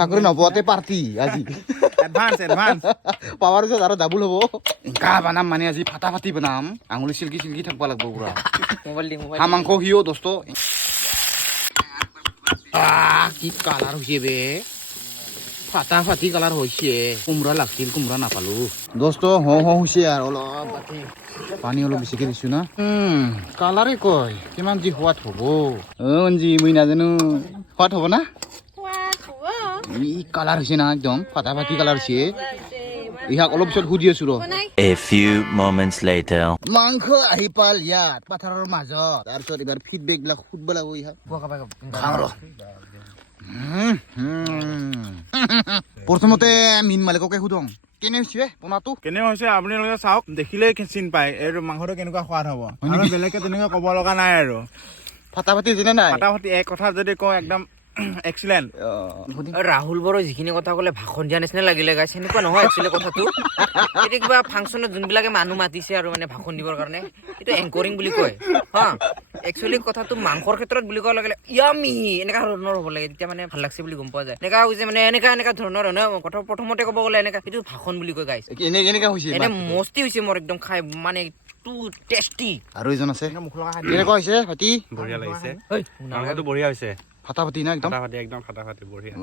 চাকৰি নপোৱাতে পাৰ্টি আজি advance power পিছত আৰু ডাবুল হ'ব গা বনাম মানে আজি ফাটা ফাটি বনাম আঙুলি চিল্কি থাকিব লাগিব পুৰা হাঁহ মাংস সিও দস্ত কি কালাৰ হৈছে বে ফাটা ফাটি কালাৰ হৈছে কোমৰা লাগছিল কোমৰা নাপালো দস্ত হৈছে আৰু অলপ পানী অলপ বেছিকে দিছো না কালাৰে কয় কিমান যি সোৱাদ হ'ব অঞ্জি মই নাজানো সোৱাদ হ'ব না ই কালাৰ হৈছে না একদম ফাটা ফাটি কালাৰ হৈছে ইহাক অলপ পিছত সুধি আছো ৰ A few moments later. মাংস আহি পাল ইয়াত পাথাৰৰ মাজত তাৰপিছত এবাৰ ফিডবেক বিলাক সুধব লাগিব ইহাক খাওঁ ৰ প্ৰথমতে মীন মালিককে সুধং কেনে হৈছে পোনাটো কেনে হৈছে আপোনালোকে চাওক দেখিলেই চিন পায় এই মাংসটো কেনেকুৱা সোৱাদ হ'ব আৰু বেলেগকে তেনেকৈ ক'ব লগা নাই আৰু ফাটা ফাটি যেনে নাই ফাটা ফাটি এক কথা যদি কওঁ একদম এক্সিলেণ্ট ৰাহুল বড়ো যিখিনি কথা ক'লে ভাষণ দিয়া নিচিনা লাগিলে গাইছ সেনেকুৱা নহয় একচুৱেলি কথাটো এইটো কিবা ফাংচনত যোনবিলাকে মানুহ মাতিছে আৰু মানে ভাষণ দিবৰ কাৰণে এইটো এংকৰিং বুলি কয় হা একচুৱেলি কথাটো মাংসৰ ক্ষেত্ৰত বুলি কোৱাৰ লগে লগে ইয়ামি এনেকুৱা ধৰণৰ হ'ব লাগে তেতিয়া মানে ভাল লাগছে বুলি গম পোৱা যায় এনেকুৱা হৈছে মানে এনেকুৱা ধৰণৰ কথা প্ৰথমতে ক'ব গ'লে এনেকুৱা এইটো ভাষণ বুলি কয় গাইছ কেনেকা হৈছে এনে মস্তি হৈছে মোৰ একদম খাই মানে টু টেষ্টি আৰু এজন আছে কেনেকুৱা হৈছে ফাটি বঢ়িয়া লাগিছে মাংসটো বঢ়িয়া হৈছে ফাটা ফাটি না একদম একদম ফাটা ফাটি বঢ়িয়া